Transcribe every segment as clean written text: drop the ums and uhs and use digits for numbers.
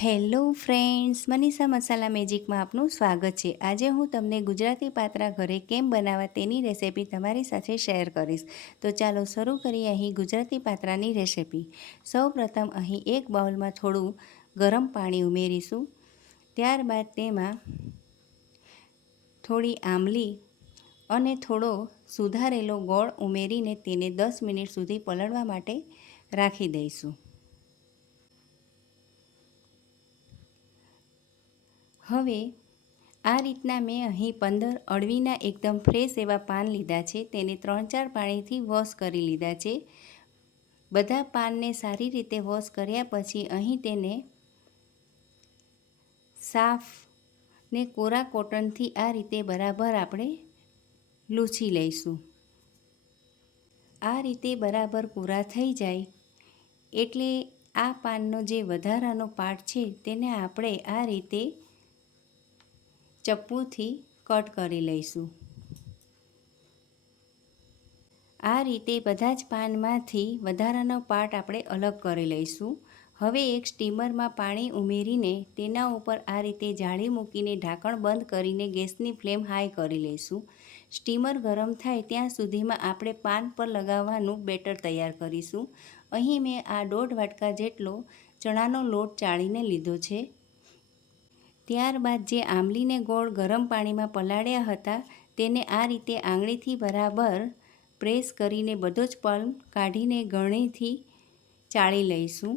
Hello friends, Manisha મસાલા મેજિકમાં આપનું સ્વાગત છે। આજે હું તમને ગુજરાતી પાત્રા ઘરે કેમ બનાવવા તેની રેસિપી તમારી સાથે શેર કરીશ। તો ચાલો શરૂ કરીએ અહીં ગુજરાતી પાત્રાની રેસિપી। સૌપ્રથમ અહીં એક બાઉલમાં થોડું ગરમ પાણી ઉમેરીશું। ત્યારબાદ તેમાં થોડી આંબલી અને થોડો સુધારેલો ગોળ ઉમેરીને તેને 10 મિનિટ સુધી પલળવા માટે રાખી દઈશું। હવે આ રીતના મેં અહીં 15 અળવીના એકદમ ફ્રેશ એવા પાન લીધા છે। તેને 3-4 પાણીથી વોશ કરી લીધા છે। બધા પાનને સારી રીતે વોશ કર્યા પછી અહીં તેને સાફ ને કોરા કોટનથી આ રીતે બરાબર આપણે લૂછી લઈશું। આ રીતે બરાબર પૂરા થઈ જાય એટલે આ પાનનો જે વધારાનો પાર્ટ છે તેને આપણે આ રીતે ચપ્પુથી કટ કરી લઈશું। આ રીતે બધા જ પાનમાંથી વધારાનો પાર્ટ આપણે અલગ કરી લઈશું। હવે એક સ્ટીમરમાં પાણી ઉમેરીને તેના ઉપર આ રીતે જાળી મૂકીને ઢાંકણ બંધ કરીને ગેસની ફ્લેમ હાઈ કરી લઈશું। સ્ટીમર ગરમ થાય ત્યાં સુધીમાં આપણે પાન પર લગાવવાનું બેટર તૈયાર કરીશું। અહીં મેં આ 1.5 વાટકા જેટલો ચણાનો લોટ ચાળીને લીધો છે। ત્યારબાદ જે આંબલીને ગોળ ગરમ પાણીમાં પલાળ્યા હતા તેને આ રીતે આંગળીથી બરાબર પ્રેસ કરીને બધો જ પલ્પ કાઢીને ગળણીથી ચાળી લઈશું।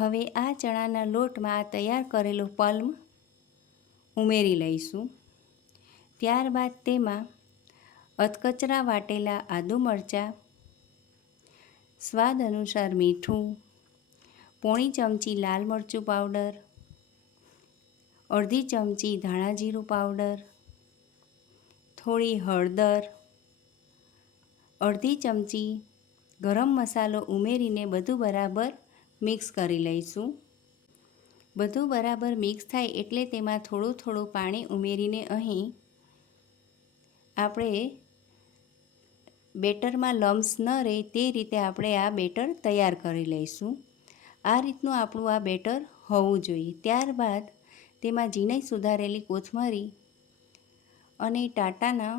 હવે આ ચણાના લોટમાં આ તૈયાર કરેલો પલ્પ ઉમેરી લઈશું। ત્યારબાદ તેમાં અધકચરા વાટેલા આદુ મરચાં, સ્વાદ અનુસાર મીઠું, પોણી ચમચી લાલ મરચું પાવડર, અડધી ચમચી ધાણા જીરું પાવડર, થોડી હળદર, અડધી ચમચી ગરમ મસાલો ઉમેરીને બધું બરાબર મિક્સ કરી લઈશું। બધું બરાબર મિક્સ થાય એટલે તેમાં થોડું થોડું પાણી ઉમેરીને અહીં આપણે બેટરમાં લમ્સ ન રહે તે રીતે આપણે આ બેટર તૈયાર કરી લઈશું। આ રીતનું આપણું આ બેટર હોવું જોઈએ। ત્યારબાદ તેમાં ઝીણી સુધારેલી કોથમરી અને ટાટાના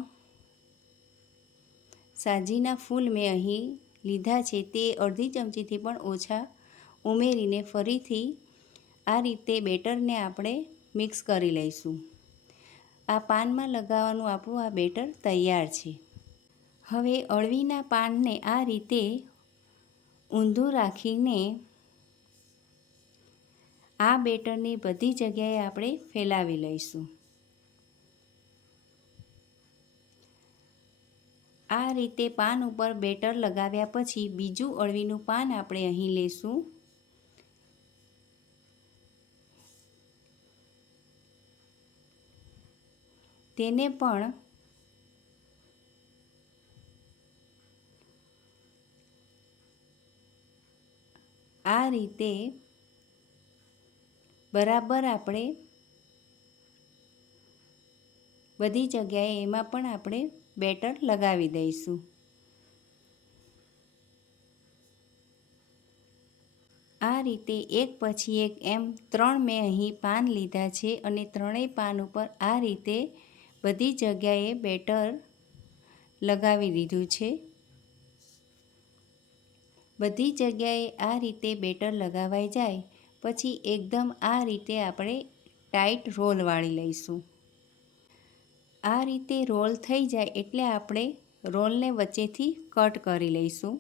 સાજીના ફૂલ મેં અહીં લીધા છે તે અડધી ચમચીથી પણ ઓછા ઉમેરીને ફરીથી આ રીતે બેટરને આપણે મિક્સ કરી લઈશું। આ પાનમાં લગાવવાનું આપણું આ બેટર તૈયાર છે। હવે અળવીના પાનને આ રીતે ઊંધું રાખીને આ બેટરની બધી જગ્યાએ આપણે ફેલાવી લઈશું। આ રીતે પાન ઉપર બેટર લગાવ્યા પછી બીજું અળવીનું પાન આપણે અહીં લેશું। તેને પણ આ રીતે બરાબર આપણે બધી જગ્યાએ એમાં પણ આપણે બેટર લગાવી દઈશું। આ રીતે એક પછી એક એમ 3 મેં અહીં પાન લીધા છે અને ત્રણેય પાન ઉપર આ રીતે બધી જગ્યાએ બેટર લગાવી દીધું છે। બધી જગ્યાએ આ રીતે બેટર લગાવાઈ જાય પછી એકદમ આ રીતે આપણે ટાઈટ રોલ વાળી લઈશું। આ રીતે રોલ થઈ જાય એટલે આપણે રોલને વચ્ચેથી કટ કરી લઈશું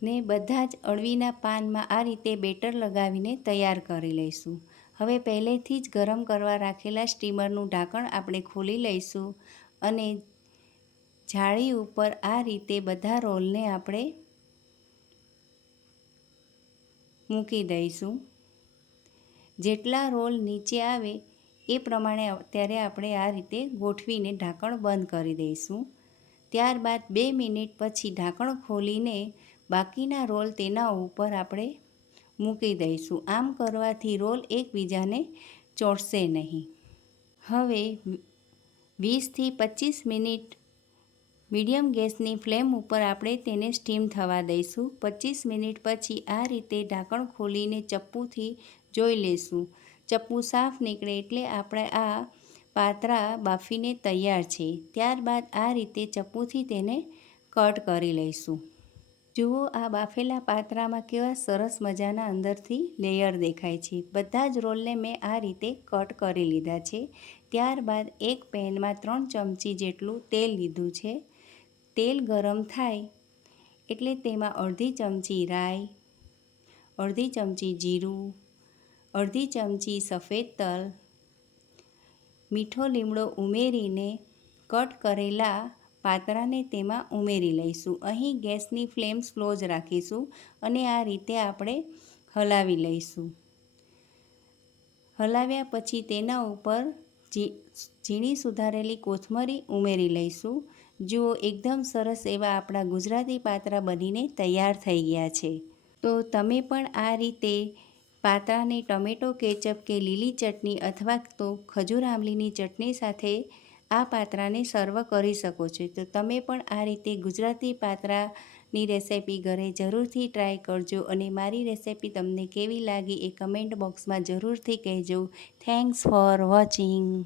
ને બધા જ અળવીના પાનમાં આ રીતે બેટર લગાવીને તૈયાર કરી લઈશું। હવે પહેલેથી જ ગરમ કરવા રાખેલા સ્ટીમરનું ઢાંકણ આપણે ખોલી લઈશું અને જાળી ઉપર આ રીતે બધા રોલને આપણે મૂકી દઈશું। જેટલા રોલ નીચે આવે એ પ્રમાણે અત્યારે આપણે આ રીતે ગોઠવીને ઢાંકણ બંધ કરી દઈશું। ત્યારબાદ 2 મિનિટ પછી ઢાંકણ ખોલીને બાકીના રોલ તેના ઉપર આપણે મૂકી દઈશું। આમ કરવાથી રોલ એકબીજાને ચોંટશે નહીં। હવે 20 થી 25 મિનિટ મીડિયમ ગેસની ફ્લેમ ઉપર આપણે તેને સ્ટીમ થવા દઈશું. 25 મિનિટ પછી આ રીતે ઢાંકણ ખોલીને ચપ્પુથી જોઈ લેશું. ચપ્પુ સાફ નીકળે એટલે આપણે આ પાતરા બાફીને તૈયાર છે. ત્યારબાદ આ રીતે ચપ્પુથી તેને કટ કરી લઈશું. જુઓ આ બાફેલા પાતરામાં કેવા સરસ મજાના અંદરથી લેયર દેખાય છે. બધા જ રોલને મેં આ રીતે કટ કરી લીધા છે. ત્યારબાદ એક પેનમાં 3 ચમચી જેટલું તેલ લીધું છે. તેલ ગરમ થાય એટલે તેમાં અડધી ચમચી રાઈ, અડધી ચમચી જીરું, અડધી ચમચી સફેદ તલ, મીઠો લીમડો ઉમેરીને કટ કરેલા પાતરાને તેમાં ઉમેરી લઈશું. અહીં ગેસની ફ્લેમ સ્લો જ રાખીશું અને આ રીતે આપણે હલાવી લઈશું. હલાવ્યા પછી તેના ઉપર ઝીણી સુધારેલી કોથમરી ઉમેરી લઈશું. જુઓ એકદમ સરસ એવા આપણા ગુજરાતી પાતરા બનીને તૈયાર થઈ ગયા છે. તો તમે પણ આ રીતે પાતરાને ટમેટો કેચઅપ કે લીલી ચટણી અથવા તો ખજૂર આંબલીની ચટણી સાથે આ પાતરાને સર્વ કરી શકો છો. તો તમે પણ આ રીતે ગુજરાતી પાતરાની રેસિપી ઘરે જરૂરથી ટ્રાય કરજો અને મારી રેસિપી તમને કેવી લાગી એ કમેન્ટ બોક્સમાં જરૂરથી કહેજો. Thanks for watching.